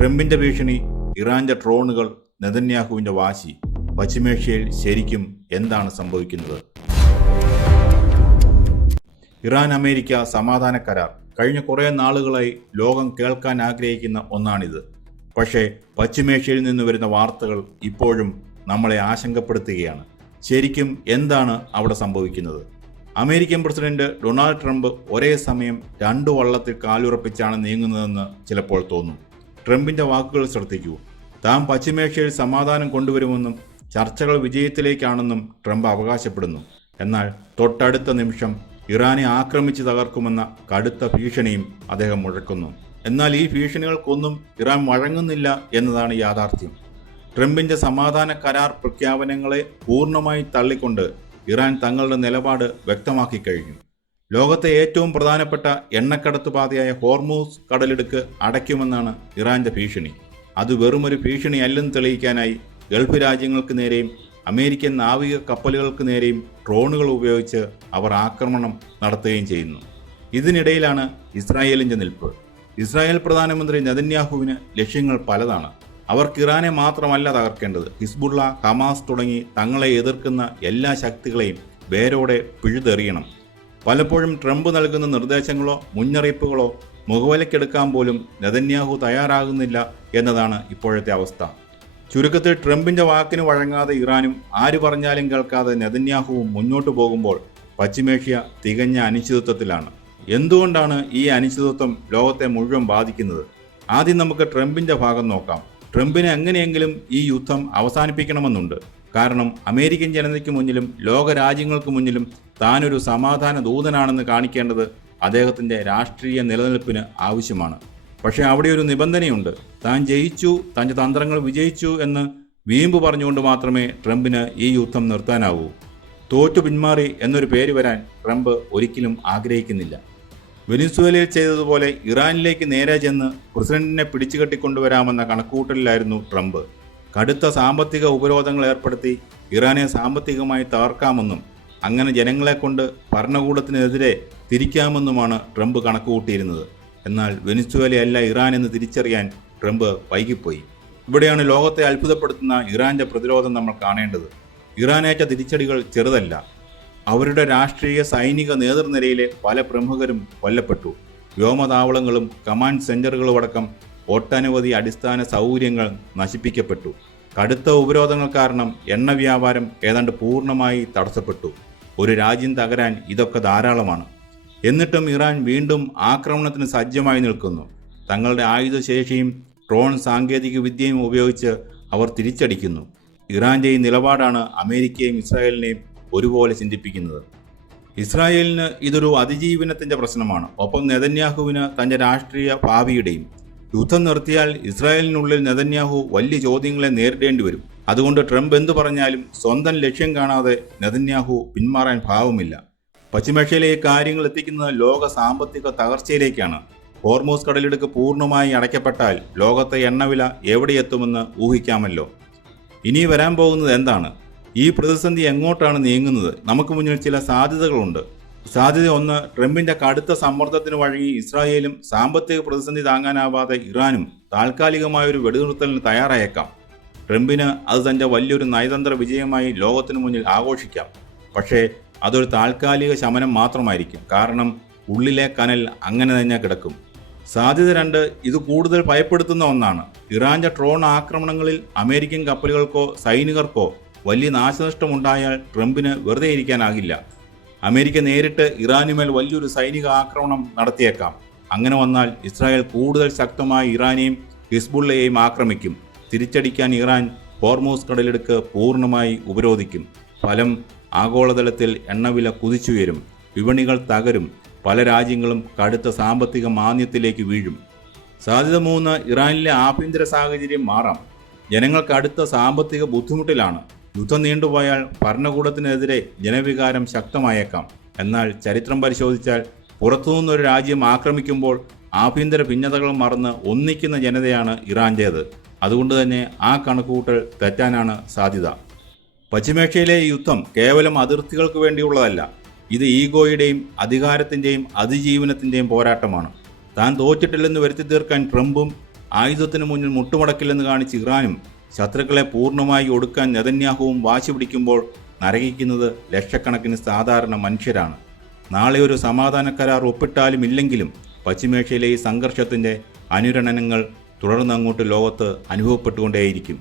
ട്രംപിന്റെ ഭീഷണി, ഇറാന്റെ ഡ്രോണുകൾ, നെതന്യാഹുവിന്റെ വാശി. പശ്ചിമേഷ്യയിൽ ശരിക്കും എന്താണ് സംഭവിക്കുന്നത്? ഇറാൻ അമേരിക്ക സമാധാന കരാർ കഴിഞ്ഞ കുറേ നാളുകളായി ലോകം കേൾക്കാൻ ആഗ്രഹിക്കുന്ന ഒന്നാണിത്. പക്ഷേ പശ്ചിമേഷ്യയിൽ നിന്ന് വരുന്ന വാർത്തകൾ ഇപ്പോഴും നമ്മളെ ആശങ്കപ്പെടുത്തുകയാണ്. ശരിക്കും എന്താണ് അവിടെ സംഭവിക്കുന്നത്? അമേരിക്കൻ പ്രസിഡന്റ് ഡൊണാൾഡ് ട്രംപ് ഒരേ സമയം രണ്ടു വള്ളത്തിൽ കാലുറപ്പിച്ചാണ് നീങ്ങുന്നതെന്ന് ചിലപ്പോൾ തോന്നും. ട്രംപിന്റെ വാക്കുകൾ ശ്രദ്ധിക്കൂ. താൻ പശ്ചിമേഷ്യയിൽ സമാധാനം കൊണ്ടുവരുമെന്നും ചർച്ചകൾ വിജയത്തിലേക്കാണെന്നും ട്രംപ് അവകാശപ്പെടുന്നു. എന്നാൽ തൊട്ടടുത്ത നിമിഷം ഇറാനെ ആക്രമിച്ച് തകർക്കുമെന്ന കടുത്ത ഭീഷണിയും അദ്ദേഹം മുഴക്കുന്നു. എന്നാൽ ഈ ഭീഷണികൾക്കൊന്നും ഇറാൻ വഴങ്ങുന്നില്ല എന്നതാണ് യാഥാർത്ഥ്യം. ട്രംപിന്റെ സമാധാന കരാർ പ്രഖ്യാപനങ്ങളെ പൂർണ്ണമായി തള്ളിക്കൊണ്ട് ഇറാൻ തങ്ങളുടെ നിലപാട് വ്യക്തമാക്കി കഴിഞ്ഞു. ലോകത്തെ ഏറ്റവും പ്രധാനപ്പെട്ട എണ്ണക്കടത്ത് പാതയായ ഹോർമൂസ് കടലിടുക്ക് അടയ്ക്കുമെന്നാണ് ഇറാന്റെ ഭീഷണി. അത് വെറുമൊരു ഭീഷണിയല്ലെന്ന് തെളിയിക്കാനായി ഗൾഫ് രാജ്യങ്ങൾക്ക് നേരെയും അമേരിക്കൻ നാവിക കപ്പലുകൾക്ക് നേരെയും ഡ്രോണുകൾ ഉപയോഗിച്ച് അവർ ആക്രമണം നടത്തുകയും ചെയ്യുന്നു. ഇതിനിടയിലാണ് ഇസ്രായേലിന്റെ നിൽപ്പ്. ഇസ്രായേൽ പ്രധാനമന്ത്രി നെതന്യാഹുവിന് ലക്ഷ്യങ്ങൾ പലതാണ്. അവർക്ക് ഇറാനെ മാത്രമല്ല തകർക്കേണ്ടത്, ഹിസ്ബുള്ള, ഹമാസ് തുടങ്ങി തങ്ങളെ എതിർക്കുന്ന എല്ലാ ശക്തികളെയും വേരോടെ പിഴുതെറിയണം. പലപ്പോഴും ട്രംപ് നൽകുന്ന നിർദ്ദേശങ്ങളോ മുന്നറിയിപ്പുകളോ മുഖവിലക്കെടുക്കാൻ പോലും നെതന്യാഹു തയ്യാറാകുന്നില്ല എന്നതാണ് ഇപ്പോഴത്തെ അവസ്ഥ. ചുരുക്കത്തിൽ ട്രംപിന്റെ വാക്കിന് വഴങ്ങാതെ ഇറാനും ആര് പറഞ്ഞാലും കേൾക്കാതെ നെതന്യാഹുവും മുന്നോട്ടു പോകുമ്പോൾ പശ്ചിമേഷ്യ തികഞ്ഞ അനിശ്ചിതത്വത്തിലാണ്. എന്തുകൊണ്ടാണ് ഈ അനിശ്ചിതത്വം ലോകത്തെ മുഴുവൻ ബാധിക്കുന്നത്? ആദ്യം നമുക്ക് ട്രംപിന്റെ ഭാഗം നോക്കാം. ട്രംപിന് എങ്ങനെയെങ്കിലും ഈ യുദ്ധം അവസാനിപ്പിക്കണമെന്നുണ്ട്. കാരണം അമേരിക്കൻ ജനതയ്ക്ക് മുന്നിലും ലോകരാജ്യങ്ങൾക്ക് മുന്നിലും താനൊരു സമാധാന ദൂതനാണെന്ന് കാണിക്കേണ്ടത് അദ്ദേഹത്തിൻ്റെ രാഷ്ട്രീയ നിലനിൽപ്പിന് ആവശ്യമാണ്. പക്ഷേ അവിടെ ഒരു നിബന്ധനയുണ്ട്. താൻ ജയിച്ചു, തൻ്റെ തന്ത്രങ്ങൾ വിജയിച്ചു എന്ന് വീമ്പ് പറഞ്ഞുകൊണ്ട് മാത്രമേ ട്രംപിന് ഈ യുദ്ധം നിർത്താനാവൂ. തോറ്റു പിന്മാറി എന്നൊരു പേര് വരാൻ ട്രംപ് ഒരിക്കലും ആഗ്രഹിക്കുന്നില്ല. വെനിസ്വേലയിൽ ചെയ്തതുപോലെ ഇറാനിലേക്ക് നേരെ ചെന്ന് പ്രസിഡന്റിനെ പിടിച്ചുകെട്ടിക്കൊണ്ടുവരാമെന്ന കണക്കുകൂട്ടലിലായിരുന്നു ട്രംപ്. കടുത്ത സാമ്പത്തിക ഉപരോധങ്ങൾ ഏർപ്പെടുത്തി ഇറാനെ സാമ്പത്തികമായി തകർക്കാമെന്നും അങ്ങനെ ജനങ്ങളെ കൊണ്ട് ഭരണകൂടത്തിനെതിരെ തിരിക്കാമെന്നുമാണ് ട്രംപ് കണക്കുകൂട്ടിയിരുന്നത്. എന്നാൽ വെനിസ്വേലയല്ല ഇറാൻ എന്ന് തിരിച്ചറിയാൻ ട്രംപ് വൈകിപ്പോയി. ഇവിടെയാണ് ലോകത്തെ അത്ഭുതപ്പെടുത്തുന്ന ഇറാന്റെ പ്രതിരോധം നമ്മൾ കാണേണ്ടത്. ഇറാനേറ്റ തിരിച്ചടികൾ ചെറുതല്ല. അവരുടെ രാഷ്ട്രീയ സൈനിക നേതൃനിരയിലെ പല പ്രമുഖരും കൊല്ലപ്പെട്ടു. വ്യോമതാവളങ്ങളും കമാൻഡ് സെന്ററുകളും അടക്കം ഒട്ടനവധി അടിസ്ഥാന സൗകര്യങ്ങൾ നശിപ്പിക്കപ്പെട്ടു. കടുത്ത ഉപരോധങ്ങൾ കാരണം എണ്ണ വ്യാപാരം ഏതാണ്ട് പൂർണ്ണമായി തടസ്സപ്പെട്ടു. ഒരു രാജ്യം തകരാൻ ഇതൊക്കെ ധാരാളമാണ്. എന്നിട്ടും ഇറാൻ വീണ്ടും ആക്രമണത്തിന് സജ്ജമായി നിൽക്കുന്നു. തങ്ങളുടെ ആയുധശേഷിയും ഡ്രോൺ സാങ്കേതിക വിദ്യയും ഉപയോഗിച്ച് അവർ തിരിച്ചടിക്കുന്നു. ഇറാന്റെ ഈ നിലപാടാണ് അമേരിക്കയും ഇസ്രായേലിനെയും ഒരുപോലെ ചിന്തിപ്പിക്കുന്നത്. ഇസ്രായേലിന് ഇതൊരു അതിജീവനത്തിന്റെ പ്രശ്നമാണ്. ഒപ്പം നെതന്യാഹുവിന് തന്റെ രാഷ്ട്രീയ ഭാവിയുടെയും. യുദ്ധം നിർത്തിയാൽ ഇസ്രായേലിനുള്ളിൽ നെതന്യാഹു വലിയ ചോദ്യങ്ങളെ നേരിടേണ്ടി വരും. അതുകൊണ്ട് ട്രംപ് എന്തു പറഞ്ഞാലും സ്വന്തം ലക്ഷ്യം കാണാതെ നെതന്യാഹു പിന്മാറാൻ ഭാവമില്ല. പശ്ചിമേഷ്യയിലെ കാര്യങ്ങൾ എത്തിക്കുന്നത് ലോക സാമ്പത്തിക തകർച്ചയിലേക്കാണ്. ഹോർമൂസ് കടലിടുക്ക് പൂർണ്ണമായി അടയ്ക്കപ്പെട്ടാൽ ലോകത്തെ എണ്ണവില എവിടെയെത്തുമെന്ന് ഊഹിക്കാമല്ലോ. ഇനി വരാൻ പോകുന്നത് എന്താണ്? ഈ പ്രതിസന്ധി എങ്ങോട്ടാണ് നീങ്ങുന്നത്? നമുക്ക് മുന്നിൽ ചില സാധ്യതകളുണ്ട്. സാധ്യത ഒന്ന്, ട്രംപിന്റെ കടുത്ത സമ്മർദ്ദത്തിന് വഴങ്ങി ഇസ്രായേലും സാമ്പത്തിക പ്രതിസന്ധി താങ്ങാനാവാതെ ഇറാനും താൽക്കാലികമായൊരു വെടിനിർത്തലിന് തയ്യാറായേക്കാം. ട്രംപിന് അത് തന്റെ വലിയൊരു നയതന്ത്ര വിജയമായി ലോകത്തിനു മുന്നിൽ ആഘോഷിക്കാം. പക്ഷേ അതൊരു താൽക്കാലിക ശമനം മാത്രമായിരിക്കും. കാരണം ഉള്ളിലെ കനൽ അങ്ങനെ തന്നെ കിടക്കും. സാധ്യത രണ്ട്, ഇത് കൂടുതൽ ഭയപ്പെടുത്തുന്ന ഒന്നാണ്. ഇറാന്റെ ഡ്രോൺ ആക്രമണങ്ങളിൽ അമേരിക്കൻ കപ്പലുകൾക്കോ സൈനികർക്കോ വലിയ നാശനഷ്ടമുണ്ടായാൽ ട്രംപിന് വെറുതെ ഇരിക്കാനാകില്ല. അമേരിക്ക നേരിട്ട് ഇറാനുമേൽ വലിയൊരു സൈനിക ആക്രമണം നടത്തിയേക്കാം. അങ്ങനെ വന്നാൽ ഇസ്രായേൽ കൂടുതൽ ശക്തമായി ഇറാനെയും ഹിസ്ബുള്ളയെയും ആക്രമിക്കും. തിരിച്ചടിക്കാൻ ഇറാൻ ഹോർമൂസ് കടലിടുക്ക് പൂർണ്ണമായി ഉപരോധിക്കും. ഫലം, ആഗോളതലത്തിൽ എണ്ണവില കുതിച്ചുയരും, വിപണികൾ തകരും, പല രാജ്യങ്ങളും കടുത്ത സാമ്പത്തിക മാന്ദ്യത്തിലേക്ക് വീഴും. സാധ്യത മൂന്ന്, ഇറാനിലെ ആഭ്യന്തര സാഹചര്യം മാറാം. ജനങ്ങൾ കടുത്ത സാമ്പത്തിക ബുദ്ധിമുട്ടിലാണ്. യുദ്ധം നീണ്ടുപോയാൽ ഭരണകൂടത്തിനെതിരെ ജനവികാരം ശക്തമായേക്കാം. എന്നാൽ ചരിത്രം പരിശോധിച്ചാൽ പുറത്തുനിന്നൊരു രാജ്യം ആക്രമിക്കുമ്പോൾ ആഭ്യന്തര ഭിന്നതകൾ മറന്ന് ഒന്നിക്കുന്ന ജനതയാണ് ഇറാൻ്റേത്. അതുകൊണ്ട് തന്നെ ആ കണക്കുകൂട്ടൽ തെറ്റാനാണ് സാധ്യത. പശ്ചിമേഷ്യയിലെ യുദ്ധം കേവലം അതിർത്തികൾക്ക് വേണ്ടിയുള്ളതല്ല. ഇത് ഈഗോയുടെയും അധികാരത്തിൻ്റെയും അതിജീവനത്തിൻ്റെയും പോരാട്ടമാണ്. താൻ തോറ്റിട്ടില്ലെന്ന് വരുത്തി തീർക്കാൻ ട്രംപും ആയുധത്തിന് മുന്നിൽ മുട്ടുമടക്കില്ലെന്ന് കാണിച്ച് ഇറാനും ശത്രുക്കളെ പൂർണ്ണമായി ഒടുക്കാൻ നെതന്യാഹുവും വാശി പിടിക്കുമ്പോൾ നരകിക്കുന്നത് ലക്ഷക്കണക്കിന് സാധാരണ മനുഷ്യരാണ്. നാളെ ഒരു സമാധാന കരാർ ഒപ്പിട്ടാലും ഇല്ലെങ്കിലും പശ്ചിമേഷ്യയിലെ ഈ സംഘർഷത്തിൻ്റെ അനുരണനങ്ങൾ തുടർന്ന് അങ്ങോട്ട് ലോകത്ത് അനുഭവപ്പെട്ടുകൊണ്ടേയിരിക്കും.